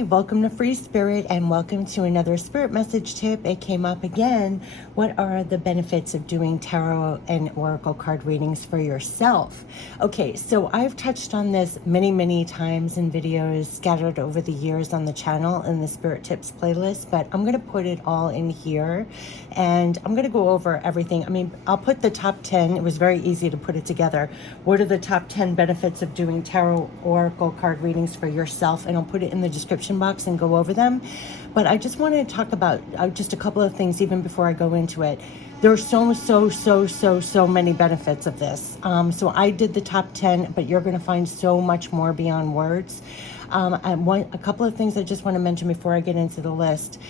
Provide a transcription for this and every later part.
Hi, welcome to Free Spirit and welcome to another Spirit Message tip. It came up again. What are the benefits of doing tarot and oracle card readings for yourself? Okay, so I've touched on this many times in videos scattered over the years on the channel in the Spirit Tips playlist, but I'm going to put it all in here and I'm going to go over everything. I mean, I'll put the top 10. It was very easy to put it together. What are the top 10 benefits of doing tarot oracle card readings for yourself? And I'll put it in the description box and go over them. But I just want to talk about just a couple of things even before I go into it. There are so many benefits of this. So I did the top 10, but you're going to find so much more beyond words. A couple of things I just want to mention before I get into the list.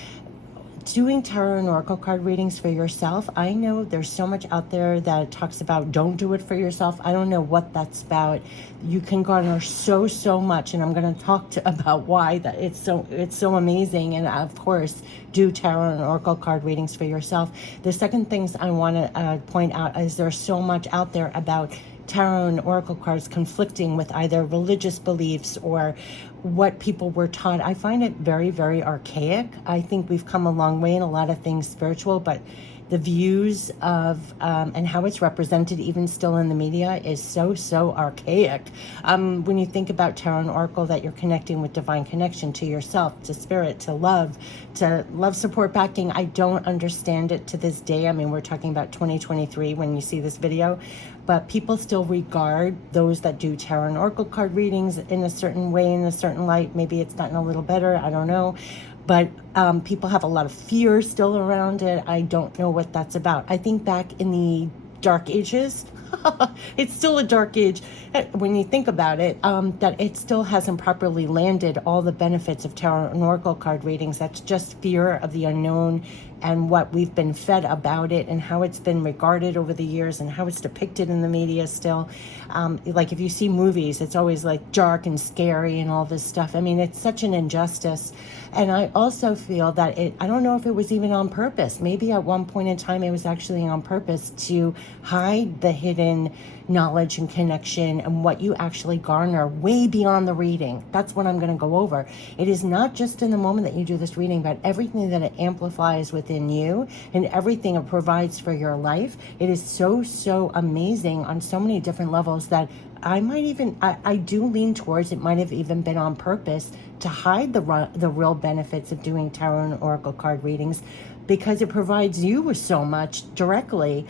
Doing tarot and oracle card readings for yourself, I know there's so much out there that talks about don't do it for yourself. I don't know what that's about. You can garner so much, and I'm going to talk about why that it's so amazing. And of course, do tarot and oracle card readings for yourself. The second things I want to point out is there's so much out there about tarot and oracle cards conflicting with either religious beliefs or what people were taught. I find it very archaic. I think we've come a long way in a lot of things spiritual, but the views of and how it's represented even still in the media is so archaic. When you think about tarot and oracle, that you're connecting with divine connection to yourself, to spirit, to love support, backing. I don't understand it to this day. I mean, we're talking about 2023 when you see this video, but people still regard those that do tarot and oracle card readings in a certain way, in a certain light. Maybe it's gotten a little better, I don't know. But people have a lot of fear still around it. I don't know what that's about. I think back in the dark ages, it's still a dark age when you think about it, that it still hasn't properly landed all the benefits of tarot and oracle card readings. That's just fear of the unknown and what we've been fed about it and how it's been regarded over the years and how it's depicted in the media still. Like if you see movies, it's always like dark and scary and all this stuff. I mean, it's such an injustice. And I also feel that I don't know if it was even on purpose. Maybe at one point in time it was actually on purpose to hide the hidden knowledge and connection and what you actually garner way beyond the reading. That's what I'm going to go over. It is not just in the moment that you do this reading, but everything that it amplifies within you and everything it provides for your life. It is so amazing on so many different levels that I do lean towards it might have even been on purpose to hide the real benefits of doing tarot and oracle card readings, because it provides you with so much directly.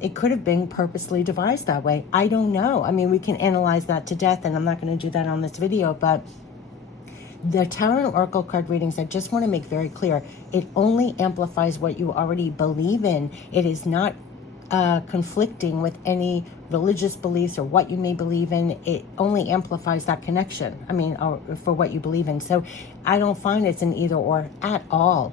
It could have been purposely devised that way. I don't know. I mean, we can analyze that to death, and I'm not going to do that on this video, but the tarot and oracle card readings, I just want to make very clear, it only amplifies what you already believe in. It is not conflicting with any religious beliefs or what you may believe in. It only amplifies that connection, I mean, or for what you believe in. So I don't find it's an either or at all.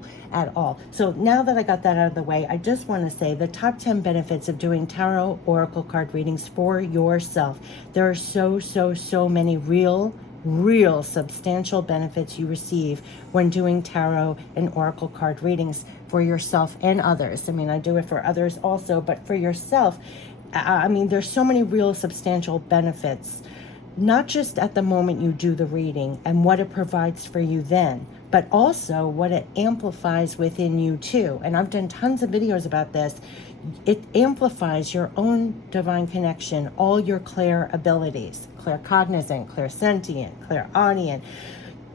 So now that I got that out of the way, I just want to say the top 10 benefits of doing tarot oracle card readings for yourself. There are so many real substantial benefits you receive when doing tarot and oracle card readings for yourself and others. I mean, I do it for others also, but for yourself, I mean, there's so many real substantial benefits, not just at the moment you do the reading and what it provides for you then, but also what it amplifies within you too. And I've done tons of videos about this. It amplifies your own divine connection, all your Clair abilities, claircognizant, clairsentient, clairaudient,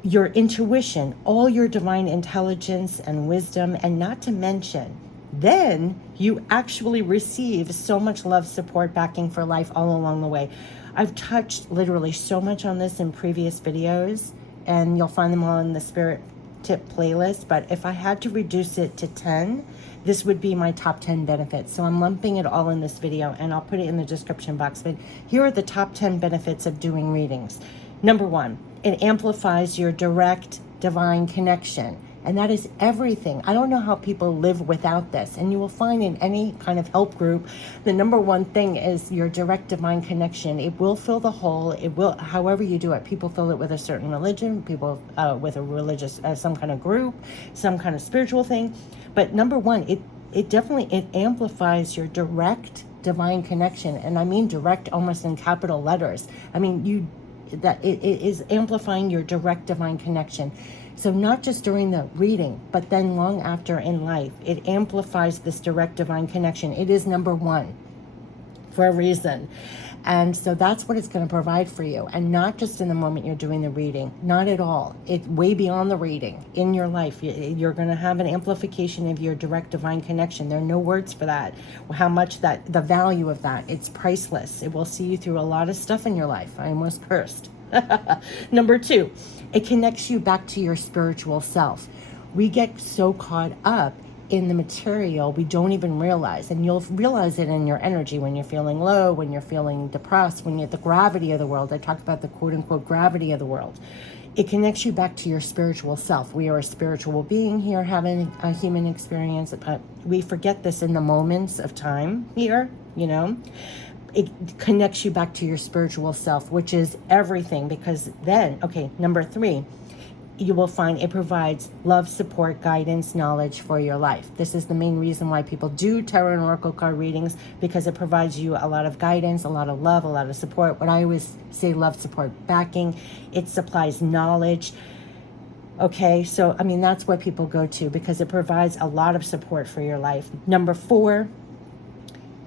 your intuition, all your divine intelligence and wisdom, and not to mention, then you actually receive so much love, support, backing for life all along the way. I've touched literally so much on this in previous videos, and you'll find them all in the Spirit Tip playlist, but if I had to reduce it to 10, this would be my top 10 benefits. So I'm lumping it all in this video, and I'll put it in the description box, but here are the top 10 benefits of doing readings. Number 1, it amplifies your direct divine connection. And that is everything. I don't know how people live without this. And you will find in any kind of help group, the number one thing is your direct divine connection. It will fill the hole. It will, however you do it. People fill it with a certain religion, people with a religious, some kind of group, some kind of spiritual thing. But number one, it definitely amplifies your direct divine connection. And I mean direct almost in capital letters. I mean, that it is amplifying your direct divine connection. So not just during the reading, but then long after in life, it amplifies this direct divine connection. It is number one for a reason. And so that's what it's going to provide for you. And not just in the moment you're doing the reading, not at all. It's way beyond the reading in your life. You're going to have an amplification of your direct divine connection. There are no words for that. How much that, the value of that, it's priceless. It will see you through a lot of stuff in your life. I almost cursed. Number two, it connects you back to your spiritual self. We get so caught up in the material we don't even realize, and you'll realize it in your energy when you're feeling low, when you're feeling depressed, when you're at the gravity of the world. I talk about the quote-unquote gravity of the world. It connects you back to your spiritual self. We are a spiritual being here having a human experience. We forget this in the moments of time here, you know. It connects you back to your spiritual self, which is everything, because then, okay, number three, you will find it provides love, support, guidance, knowledge for your life. This is the main reason why people do tarot and oracle card readings, because it provides you a lot of guidance, a lot of love, a lot of support. What I always say, love, support, backing. It supplies knowledge. Okay, so I mean, that's what people go to, because it provides a lot of support for your life. Number four,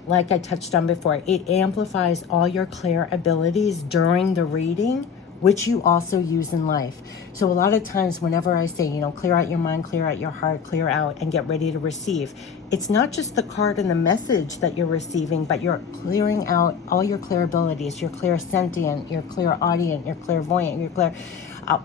like I touched on before, it amplifies all your Clair abilities during the reading, which you also use in life. So a lot of times whenever I say, you know, clear out your mind, clear out your heart, clear out and get ready to receive, it's not just the card and the message that you're receiving, but you're clearing out all your Clair abilities, your clairsentient, your clairaudient, your clairvoyant, your Clair,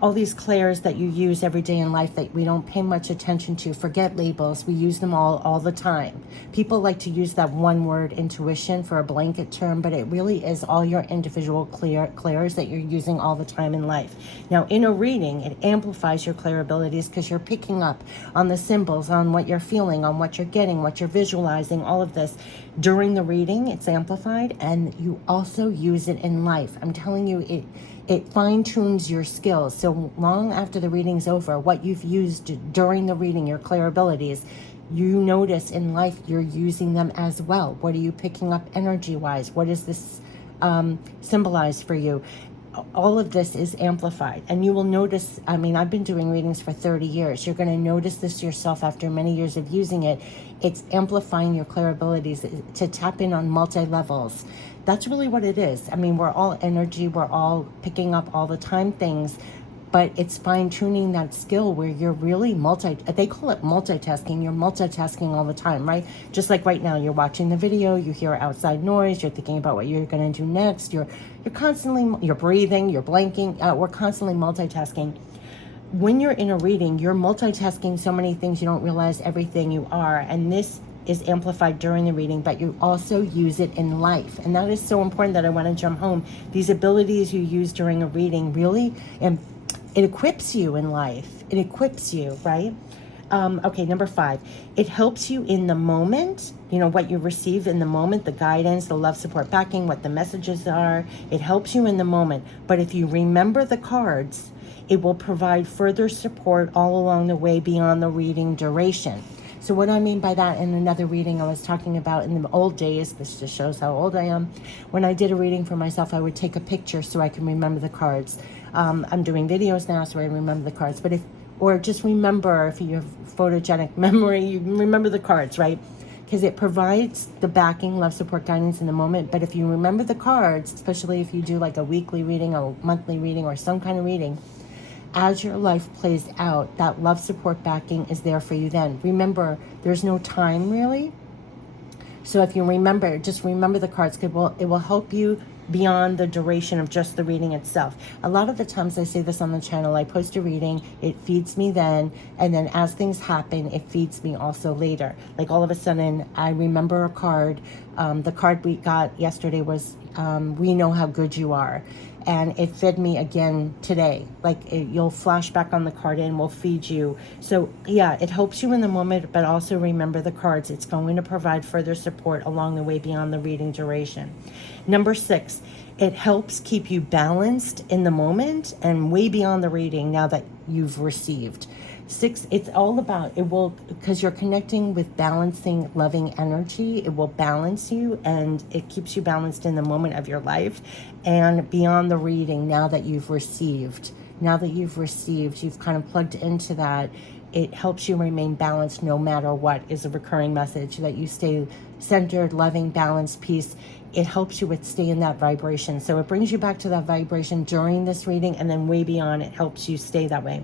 all these Clairs that you use every day in life that we don't pay much attention to. Forget labels. We use them all the time. People like to use that one word intuition for a blanket term, but it really is all your individual Clairs that you're using all the time in life. Now, in a reading, it amplifies your Clair abilities because you're picking up on the symbols, on what you're feeling, on what you're getting, what you're visualizing, all of this. During the reading, it's amplified, and you also use it in life. I'm telling you, it fine-tunes your skills. So long after the reading's over, what you've used during the reading, your Clair abilities, you notice in life you're using them as well. What are you picking up energy-wise? What does this symbolize for you? All of this is amplified, and you will notice, I mean, I've been doing readings for 30 years. You're going to notice this yourself after many years of using it. It's amplifying your Clair abilities to tap in on multi-levels. That's really what it is. I mean, we're all energy. We're all picking up all the time things, but it's fine-tuning that skill where you're really they call it multitasking. You're multitasking all the time, right? Just like right now, you're watching the video, you hear outside noise, you're thinking about what you're going to do next. You're constantly, you're breathing, you're blanking. We're constantly multitasking. When you're in a reading, you're multitasking so many things you don't realize everything you are. And this is amplified during the reading, but you also use it in life. And that is so important that I want to jump home. These abilities you use during a reading really, and it equips you in life. It equips you, right? Okay, number five, it helps you in the moment, you know, what you receive in the moment, the guidance, the love, support, backing, what the messages are. It helps you in the moment. But if you remember the cards, it will provide further support all along the way beyond the reading duration. So what I mean by that, in another reading I was talking about in the old days, this just shows how old I am. When I did a reading for myself, I would take a picture so I can remember the cards. I'm doing videos now, so I remember the cards. But or just remember, if you have photogenic memory, you remember the cards, right? Because it provides the backing, love, support, guidance in the moment. But if you remember the cards, especially if you do like a weekly reading, a monthly reading, or some kind of reading, as your life plays out, that love, support, backing is there for you then. Remember, there's no time really. So if you remember, just remember the cards, because it will help you beyond the duration of just the reading itself. A lot of the times I say this on the channel, I post a reading, it feeds me then, and then as things happen, it feeds me also later. Like all of a sudden, I remember a card. The card we got yesterday was, we know how good you are. And it fed me again today. Like you'll flash back on the card and will feed you. So yeah, it helps you in the moment, but also remember the cards. It's going to provide further support along the way beyond the reading duration. Number six, It helps keep you balanced in the moment and way beyond the reading now that you've received. 6, it's all about, it will, because you're connecting with balancing, loving energy, it will balance you and it keeps you balanced in the moment of your life and beyond the reading now that you've received. Now that you've received, you've kind of plugged into that. It helps you remain balanced no matter what is a recurring message, that you stay centered, loving, balanced, peace. It helps you with stay in that vibration. So it brings you back to that vibration during this reading, and then way beyond, it helps you stay that way.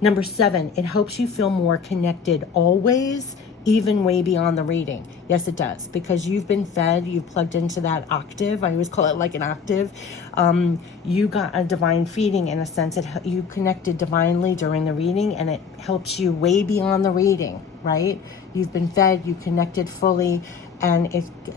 Number 7, it helps you feel more connected always, even way beyond the reading. Yes, it does, because you've been fed, you've plugged into that octave. I always call it like an octave. You got a divine feeding in a sense. You connected divinely during the reading, and it helps you way beyond the reading, right? You've been fed, you connected fully, and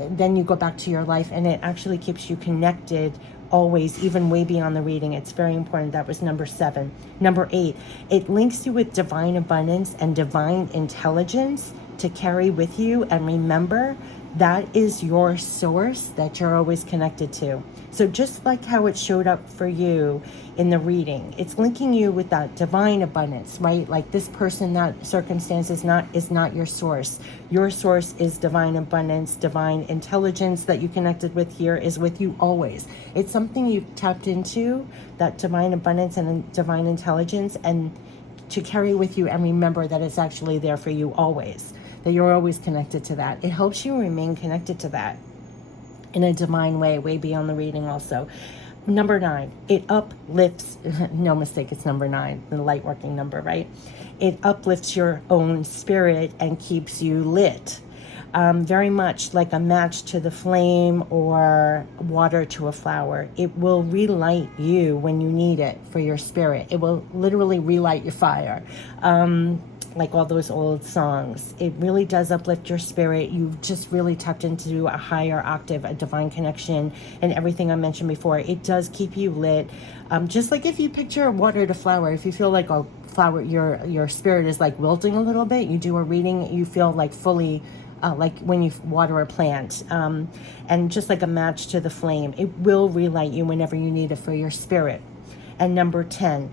then you go back to your life, and it actually keeps you connected always, even way beyond the reading. It's very important. That was number 7. Number 8, it links you with divine abundance and divine intelligence to carry with you. And remember, that is your source that you're always connected to. So just like how it showed up for you in the reading, it's linking you with that divine abundance, right? Like this person, that circumstance is not your source. Your source is divine abundance, divine intelligence that you connected with here is with you always. It's something you've tapped into, that divine abundance and divine intelligence, and to carry with you and remember that it's actually there for you always, that you're always connected to that. It helps you remain connected to that in a divine way, way beyond the reading also. Number 9, it uplifts, no mistake, it's number 9, the light working number, right? It uplifts your own spirit and keeps you lit. Very much like a match to the flame or water to a flower. It will relight you when you need it for your spirit. It will literally relight your fire. Like all those old songs. It really does uplift your spirit. You've just really tapped into a higher octave, a divine connection, and everything I mentioned before. It does keep you lit. Just like if you picture water to flower, if you feel like a flower, your spirit is like wilting a little bit, you do a reading, you feel like fully, like when you water a plant, and just like a match to the flame, it will relight you whenever you need it for your spirit. And number 10,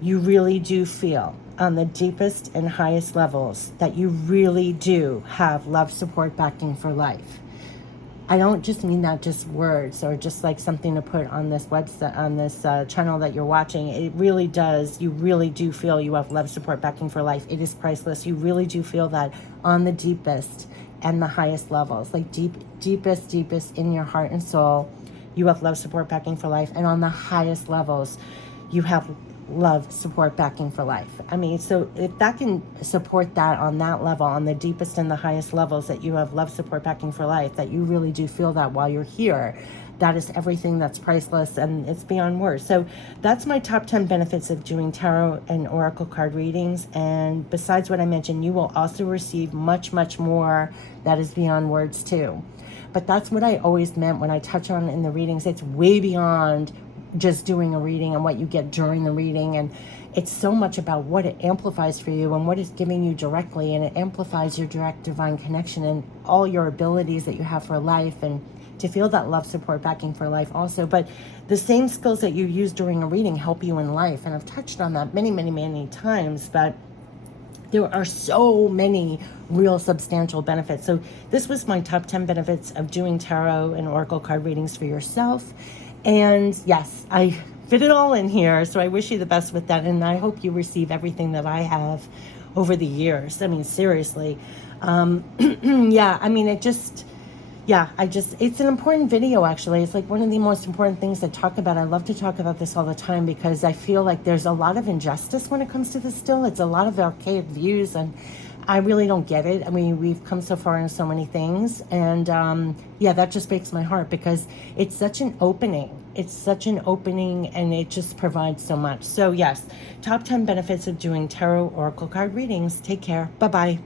you really do feel on the deepest and highest levels that you really do have love, support, backing for life. I don't just mean that just words or just like something to put on this website, on this channel that you're watching. It really does. You really do feel you have love, support, backing for life. It is priceless. You really do feel that on the deepest and the highest levels, like deepest in your heart and soul, you have love, support, backing for life. And on the highest levels, you have love, support, backing for life. I mean, so if that can support that on that level, on the deepest and the highest levels, that you have love, support, backing for life, that you really do feel that while you're here, that is everything. That's priceless, and it's beyond words. So that's my top 10 benefits of doing tarot and oracle card readings. And besides what I mentioned, you will also receive much more that is beyond words too. But that's what I always meant when I touch on in the readings. It's way beyond just doing a reading and what you get during the reading, and it's so much about what it amplifies for you and what it's giving you directly, and it amplifies your direct divine connection and all your abilities that you have for life, and to feel that love, support, backing for life also. But the same skills that you use during a reading help you in life, and I've touched on that many times, but there are so many real substantial benefits. So this was my top 10 benefits of doing tarot and oracle card readings for yourself. And yes, I fit it all in here. So I wish you the best with that. And I hope you receive everything that I have over the years. I mean, seriously. Yeah, I mean, it's an important video, actually. It's like one of the most important things to talk about. I love to talk about this all the time because I feel like there's a lot of injustice when it comes to this still. It's a lot of archaic views, and I really don't get it. I mean, we've come so far in so many things, and yeah, that just breaks my heart because it's such an opening. It's such an opening, and it just provides so much. So yes, top 10 benefits of doing tarot oracle card readings. Take care. Bye-bye.